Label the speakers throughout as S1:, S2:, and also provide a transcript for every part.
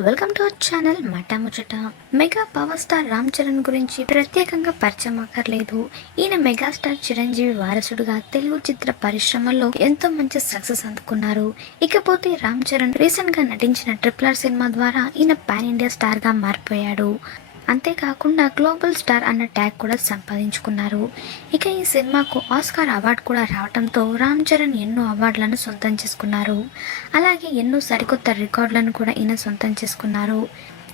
S1: Welcome to our channel Mata Muchata mega power star Ram Charan గురించి ప్రత్యేకంగా పరిచయం అక్కర్లేదు. ఈయన మెగాస్టార్ చిరంజీవి వారసుడుగా తెలుగు చిత్ర పరిశ్రమలో ఎంతో మంచి సక్సెస్ అందుకున్నారు. ఇకపోతే రామ్ చరణ్ రీసెంట్గా నటించిన ట్రిపుల్ ఆర్ సినిమా ద్వారా ఈయన పాన్ ఇండియా స్టార్గా మారిపోయాడు. అంతేకాకుండా గ్లోబల్ స్టార్ అన్న ట్యాగ్ కూడా సంపాదించుకున్నారు. ఇక ఈ సినిమాకు ఆస్కార్ అవార్డు కూడా రావడంతో రామ్ చరణ్ ఎన్నో అవార్డులను సొంతం చేసుకున్నారు. అలాగే ఎన్నో సరికొత్త రికార్డులను కూడా ఈయన సొంతం చేసుకున్నారు.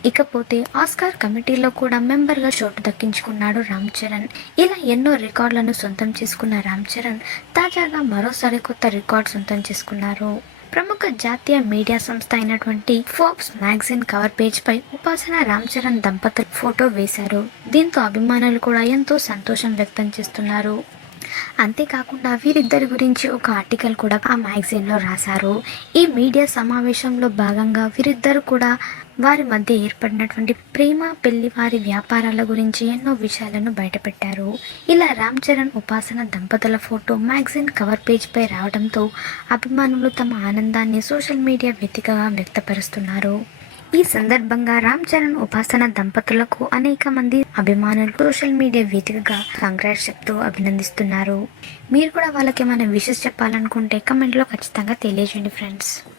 S1: ఇకపోతే ఆస్కార్ కమిటీలో కూడా మెంబర్గా చోటు దక్కించుకున్నాడు రామ్ చరణ్. ఇలా ఎన్నో రికార్డులను సొంతం చేసుకున్న రామ్ చరణ్ తాజాగా మరోసారి కొత్త రికార్డు సొంతం చేసుకున్నారు. ప్రముఖ జాతీయ మీడియా సంస్థ అయినటువంటి ఫోర్బ్స్ మ్యాగజైన్ కవర్ పేజ్ పై ఉపాసన రామ్ చరణ్ దంపతులు ఫోటో వేశారు. దీంతో అభిమానులు కూడా ఎంతో సంతోషం వ్యక్తం చేస్తున్నారు. అంతేకాకుండా వీరిద్దరి గురించి ఒక ఆర్టికల్ కూడా ఆ మ్యాగజైన్లో రాశారు. ఈ మీడియా సమావేశంలో భాగంగా వీరిద్దరు కూడా వారి మధ్య ఏర్పడినటువంటి ప్రేమ పెళ్ళి వారి వ్యాపారాల గురించి ఎన్నో విషయాలను బయటపెట్టారు. ఇలా రామ్ చరణ్ ఉపాసన దంపతుల ఫోటో మ్యాగజైన్ కవర్ పేజ్పై రావడంతో అభిమానులు తమ ఆనందాన్ని సోషల్ మీడియా వేదికగా వ్యక్తపరుస్తున్నారు. ఈ సందర్భంగా రామ్ చరణ్ ఉపాసన దంపతులకు అనేక మంది అభిమానులు సోషల్ మీడియా వేదికగా కాంగ్రాట్స్ చెప్తూ అభినందిస్తున్నారు. మీరు కూడా వాళ్ళకి ఏమైనా విషెస్ చెప్పాలనుకుంటే కమెంట్లో ఖచ్చితంగా తెలియజేయండి ఫ్రెండ్స్.